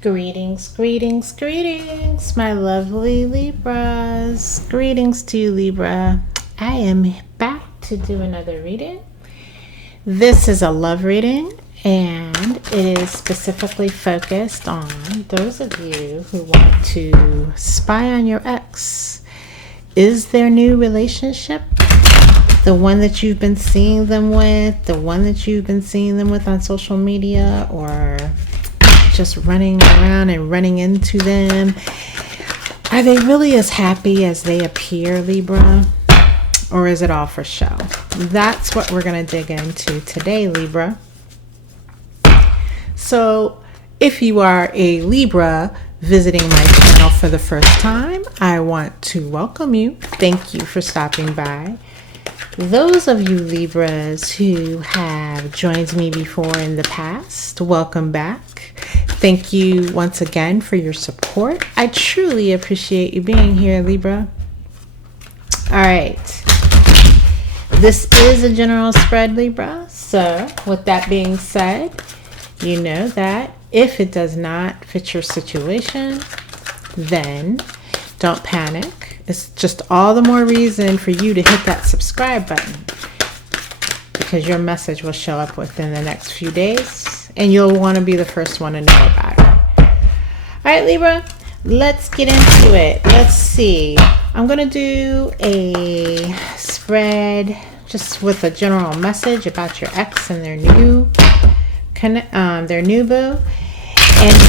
Greetings, greetings, greetings, my lovely Libras. Greetings to you, Libra. I am back to do another reading. This is a love reading, and it is specifically focused on those of you who want to spy on your ex. Is their new relationship the one that you've been seeing them with, the one that you've been seeing them with on social media, or just running around and running into them? Are they really as happy as they appear, Libra? Or is it all for show? That's what we're going to dig into today, Libra. So if you are a Libra visiting my channel for the first time, I want to welcome you. Thank you for stopping by. Those of you Libras who have joined me before in the past, welcome back. Thank you once again for your support. I truly appreciate you being here, Libra. All right. This is a general spread, Libra. So with that being said, you know that if it does not fit your situation, then don't panic. It's just all the more reason for you to hit that subscribe button, because your message will show up within the next few days and you'll want to be the first one to know about it. All right, Libra, let's get into it. Let's see. I'm going to do a spread just with a general message about your ex and their new boo. And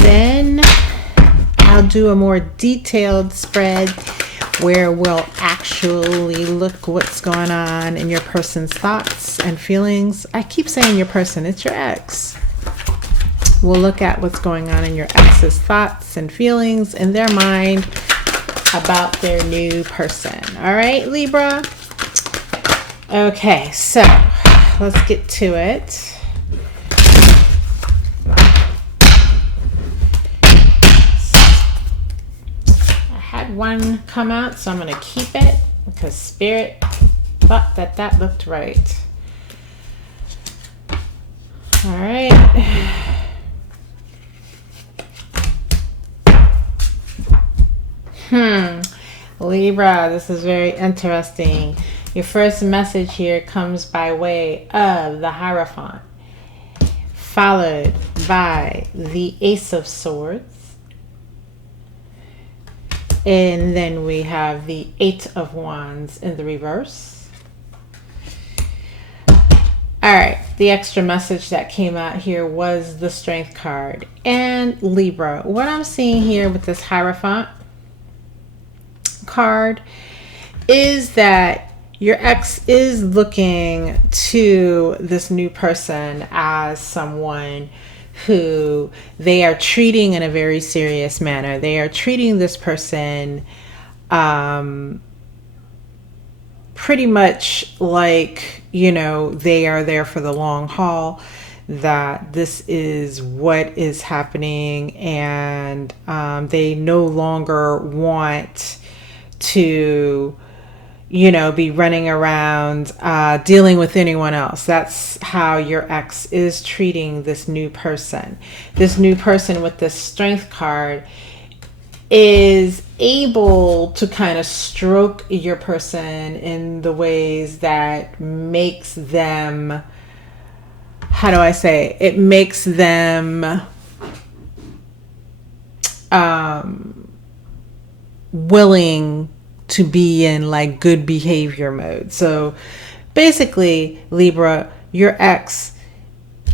then I'll do a more detailed spread where we'll actually look what's going on in your person's thoughts and feelings. I keep saying your person, it's your ex. We'll look at what's going on in your ex's thoughts and feelings in their mind about their new person. All right, Libra? Okay, so let's get to it. One come out, so I'm going to keep it because Spirit thought that looked right. All right. Libra, this is very interesting. Your first message here comes by way of the Hierophant, followed by the Ace of Swords. And then we have the Eight of Wands in the reverse. All right, the extra message that came out here was the Strength card. And Libra, what I'm seeing here with this Hierophant card is that your ex is looking to this new person as someone who they are treating in a very serious manner. They are treating this person pretty much like, you know, they are there for the long haul, that this is what is happening, and they no longer want to, you know, be running around dealing with anyone else. That's how your ex is treating this new person. This new person with this Strength card is able to kind of stroke your person in the ways that makes them, how do I say, it makes them willing to be in like good behavior mode. So basically, Libra, your ex,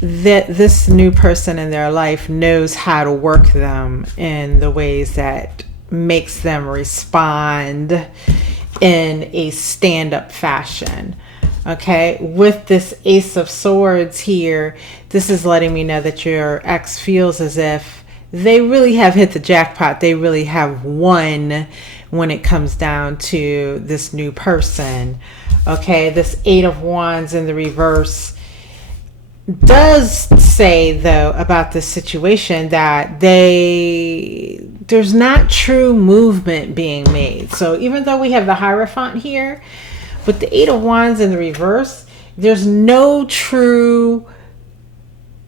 that this new person in their life knows how to work them in the ways that makes them respond in a stand-up fashion. Okay, with this Ace of Swords here, this is letting me know that your ex feels as if they really have hit the jackpot. They really have won when it comes down to this new person. Okay, this Eight of Wands in the reverse does say, though, about this situation that there's not true movement being made. So even though we have the Hierophant here, with the Eight of Wands in the reverse, there's no true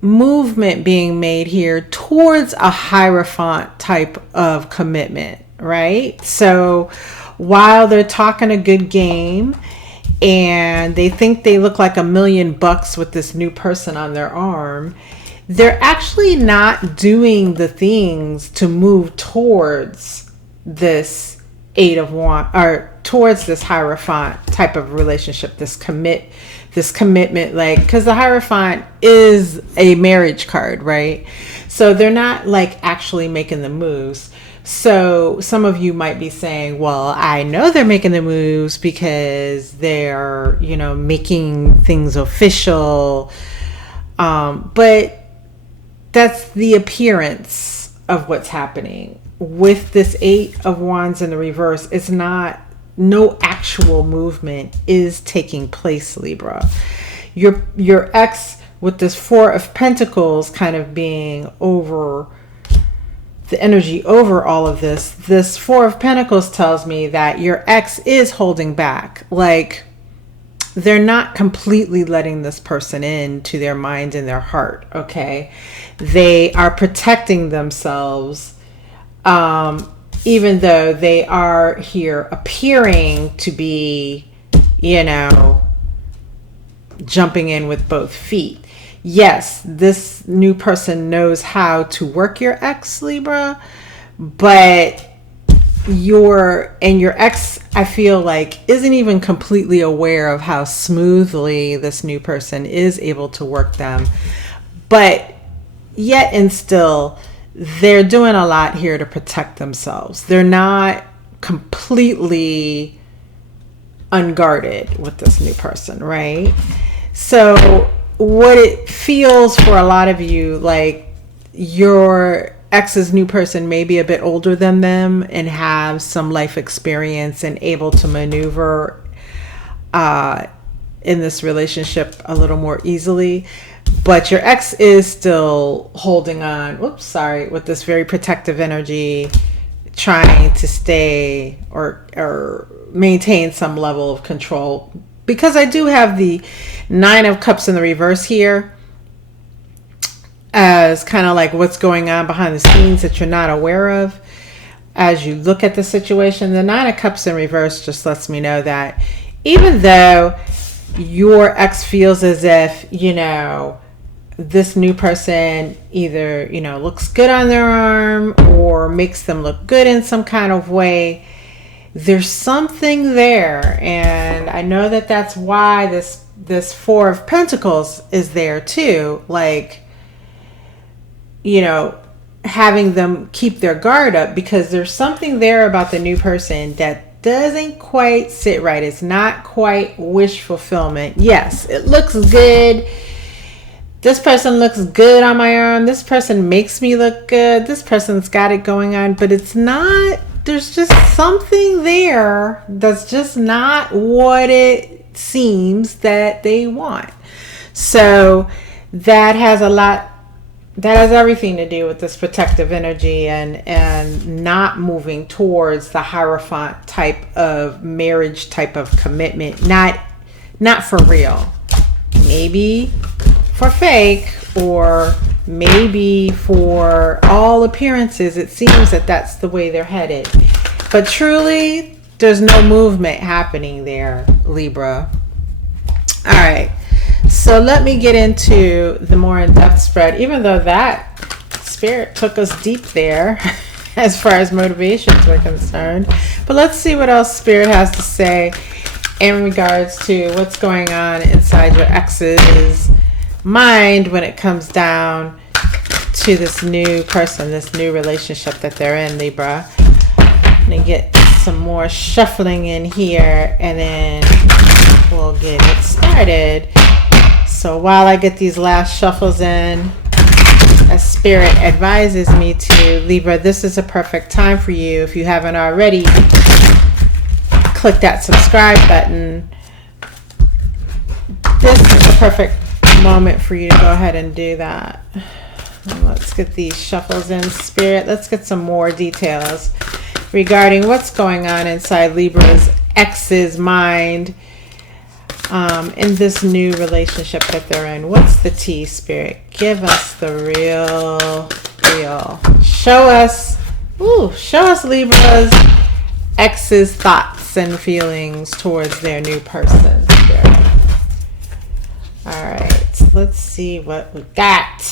movement being made here towards a Hierophant type of commitment, right? So while they're talking a good game and they think they look like $1,000,000 with this new person on their arm, they're actually not doing the things to move towards this Eight of Wands, or towards this Hierophant type of relationship, this commitment, like, because the Hierophant is a marriage card, right? So they're not like actually making the moves. So some of you might be saying, well, I know they're making the moves because they're, making things official. But that's the appearance of what's happening. With this Eight of Wands in the reverse, it's not, no actual movement is taking place, Libra. Your ex, with this Four of Pentacles kind of being over the energy over all of this Four of Pentacles tells me that your ex is holding back. Like, they're not completely letting this person in to their mind and their heart, okay? They are protecting themselves, even though they are here appearing to be, jumping in with both feet. Yes, this new person knows how to work your ex, Libra, but your ex, I feel like, isn't even completely aware of how smoothly this new person is able to work them. But yet and still, they're doing a lot here to protect themselves. They're not completely unguarded with this new person, right? So what it feels for a lot of you, like, your ex's new person may be a bit older than them and have some life experience and able to maneuver in this relationship a little more easily. But your ex is still holding on, with this very protective energy, trying to stay or maintain some level of control. Because I do have the Nine of Cups in the reverse here as kind of like what's going on behind the scenes that you're not aware of as you look at the situation. The Nine of Cups in reverse just lets me know that even though your ex feels as if, this new person either, looks good on their arm or makes them look good in some kind of way, there's something there. And I know that that's why this Four of Pentacles is there too. Like, having them keep their guard up, because there's something there about the new person that doesn't quite sit right. It's not quite wish fulfillment. Yes, it looks good. This person looks good on my arm. This person makes me look good. This person's got it going on, but it's not, there's just something there that's just not what it seems that they want. So that has everything to do with this protective energy and not moving towards the Hierophant type of marriage type of commitment. Not for real. Maybe for fake, or maybe for all appearances. It seems that that's the way they're headed. But truly, there's no movement happening there, Libra. All right. So let me get into the more in-depth spread, even though that Spirit took us deep there as far as motivations were concerned. But let's see what else Spirit has to say in regards to what's going on inside your ex's mind when it comes down to this new person, this new relationship that they're in, Libra. I'm going to get some more shuffling in here and then we'll get it started. So while I get these last shuffles in, as Spirit advises me to, Libra, this is a perfect time for you. If you haven't already, click that subscribe button. This is the perfect moment for you to go ahead and do that. Let's get these shuffles in, Spirit. Let's get some more details regarding what's going on inside Libra's ex's mind in this new relationship that they're in. What's the tea, Spirit? Give us the real. Show us Libra's ex's thoughts and feelings towards their new person, Spirit. All right, let's see what we got.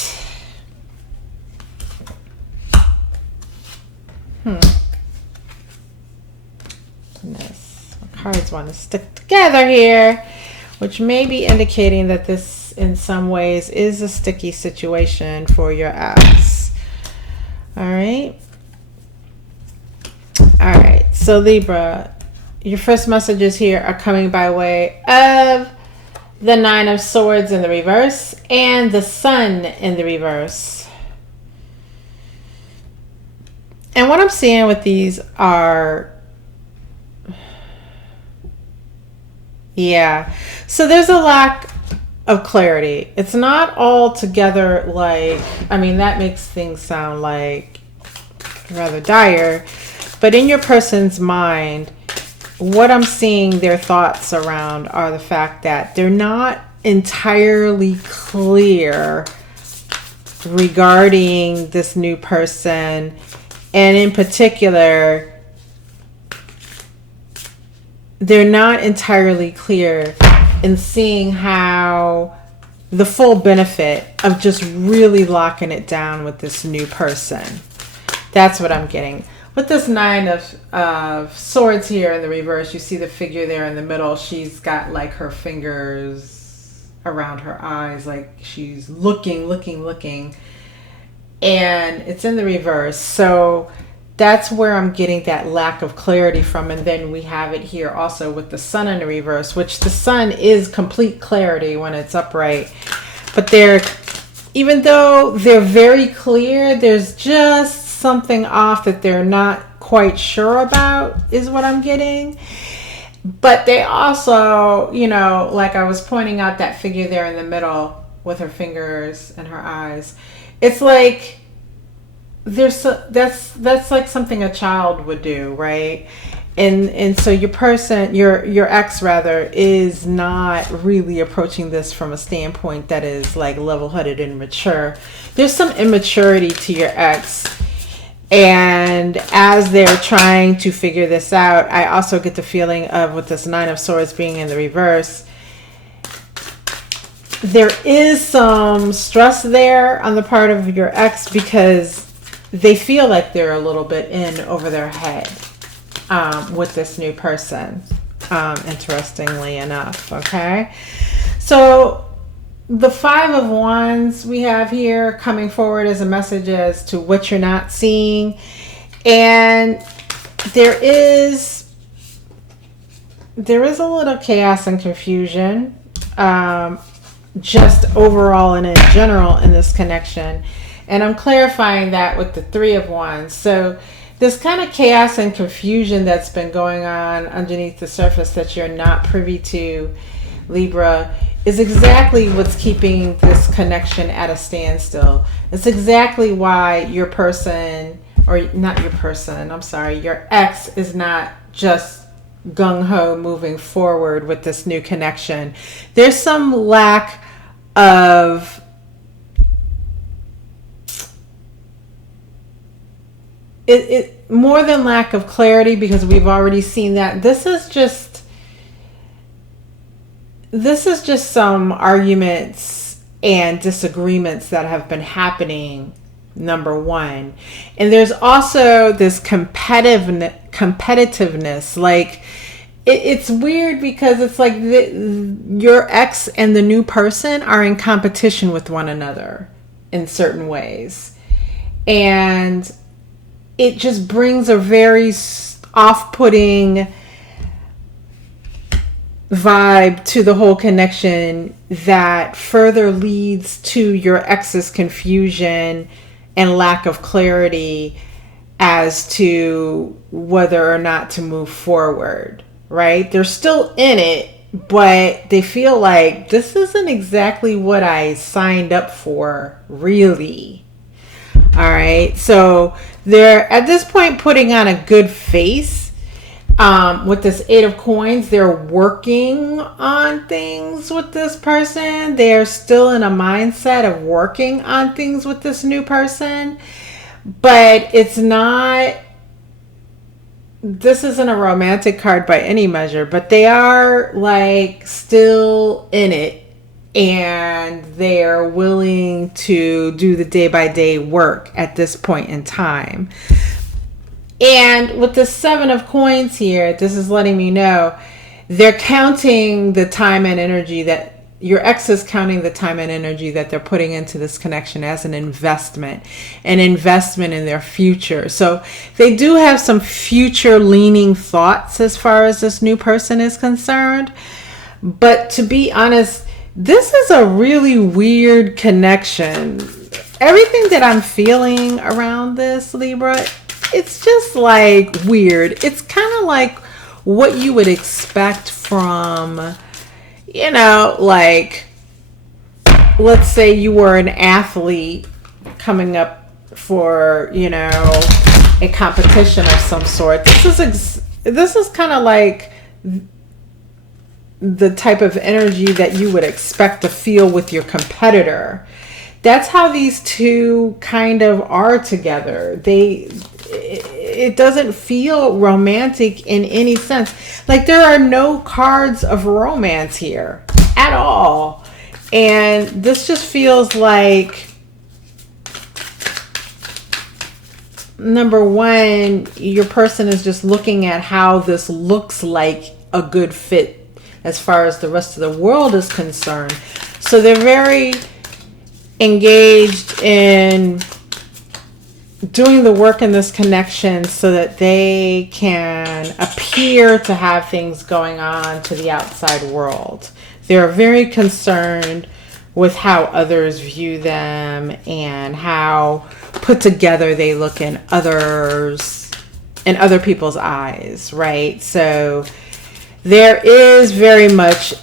Goodness, my cards want to stick together here, which may be indicating that this, in some ways, is a sticky situation for your ex. All right. All right. So Libra, your first messages here are coming by way of the Nine of Swords in the reverse and the Sun in the reverse. And what I'm seeing with these are, so there's a lack of clarity. It's not all together like, I mean, that makes things sound like rather dire, but in your person's mind, what I'm seeing their thoughts around are the fact that they're not entirely clear regarding this new person. And in particular, they're not entirely clear in seeing how the full benefit of just really locking it down with this new person. That's what I'm getting. With this Nine of Swords here in the reverse, you see the figure there in the middle. She's got like her fingers around her eyes, like she's looking. And it's in the reverse. So that's where I'm getting that lack of clarity from. And then we have it here also with the Sun in the reverse, which the Sun is complete clarity when it's upright. But even though they're very clear, there's just something off that they're not quite sure about, is what I'm getting. But they also, like I was pointing out that figure there in the middle with her fingers and her eyes. It's like that's like something a child would do, right? And so your person, your ex rather, is not really approaching this from a standpoint that is like level-headed and mature. There's some immaturity to your ex. And as they're trying to figure this out, I also get the feeling of, with this Nine of Swords being in the reverse, there is some stress there on the part of your ex because they feel like they're a little bit in over their head with this new person, interestingly enough. Okay, so the Five of Wands we have here coming forward as a message as to what you're not seeing. And there is a little chaos and confusion, just overall and in general in this connection. And I'm clarifying that with the Three of Wands. So this kind of chaos and confusion that's been going on underneath the surface that you're not privy to, Libra, is exactly what's keeping this connection at a standstill. It's exactly why your person, or not your person, I'm sorry, your ex is not just gung-ho moving forward with this new connection. There's some lack of it more than lack of clarity, because we've already seen that. This is just some arguments and disagreements that have been happening, number one. And there's also this competitiveness. Like, it's weird because it's like your ex and the new person are in competition with one another in certain ways. And it just brings a very off-putting vibe to the whole connection that further leads to your ex's confusion and lack of clarity as to whether or not to move forward, right? They're still in it, but they feel like this isn't exactly what I signed up for, really. All right, so they're at this point putting on a good face, With this Eight of Coins, they're working on things with this person. They're still in a mindset of working on things with this new person. But it's not, this isn't a romantic card by any measure, but they are like still in it. And they're willing to do the day-by-day work at this point in time. And with the Seven of Coins here, this is letting me know they're counting the time and energy that your ex is counting the time and energy that they're putting into this connection as an investment in their future. So they do have some future leaning thoughts as far as this new person is concerned. But to be honest, this is a really weird connection. Everything that I'm feeling around this, Libra, it's just like weird. It's kind of like what you would expect from, you know, like, let's say you were an athlete coming up for, you know, a competition of some sort. This is kind of like the type of energy that you would expect to feel with your competitor. That's how these two kind of are together. It doesn't feel romantic in any sense. Like there are no cards of romance here at all. And this just feels like, number one, your person is just looking at how this looks like a good fit as far as the rest of the world is concerned. So they're very engaged in doing the work in this connection so that they can appear to have things going on to the outside world. They're very concerned with how others view them and how put together they look in other people's eyes, right? So there is very much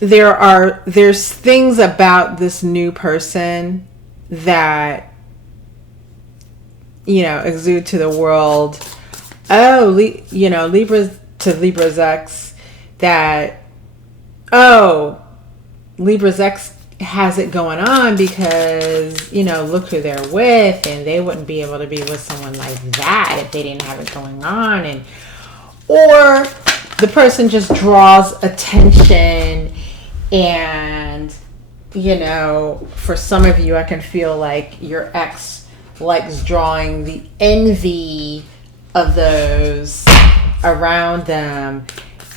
there's things about this new person that, you know, exude to the world. You know, Libra's ex, that, Libra's ex has it going on because, you know, look who they're with, and they wouldn't be able to be with someone like that if they didn't have it going on. And or the person just draws attention, and, you know, for some of you, I can feel like your ex likes drawing the envy of those around them,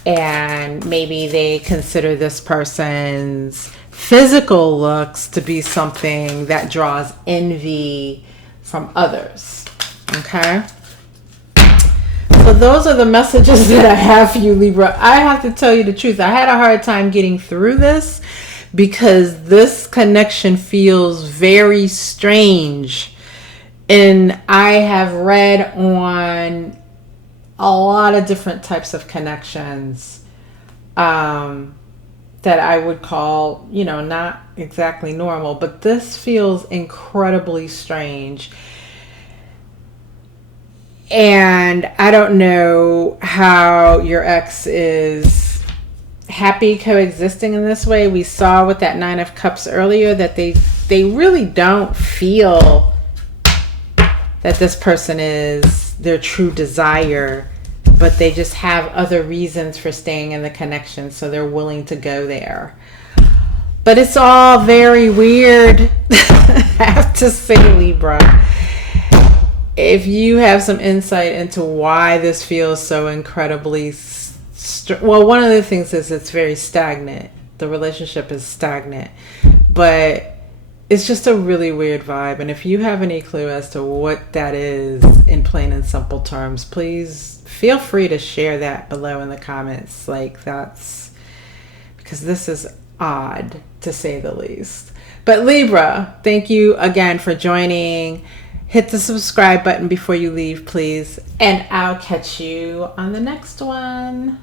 and maybe they consider this person's physical looks to be something that draws envy from others. Okay? So those are the messages that I have for you, Libra. I have to tell you the truth. I had a hard time getting through this because this connection feels very strange. And I have read on a lot of different types of connections that I would call, you know, not exactly normal. But this feels incredibly strange. And I don't know how your ex is happy coexisting in this way. We saw with that Nine of Cups earlier that they really don't feel that this person is their true desire, but they just have other reasons for staying in the connection, so they're willing to go there. But it's all very weird, I have to say, Libra. If you have some insight into why this feels so incredibly well, one of the things is it's very stagnant. The relationship is stagnant, but it's just a really weird vibe. And if you have any clue as to what that is in plain and simple terms, please feel free to share that below in the comments. Like, that's because this is odd, to say the least. But Libra, thank you again for joining. Hit the subscribe button before you leave, please. And I'll catch you on the next one.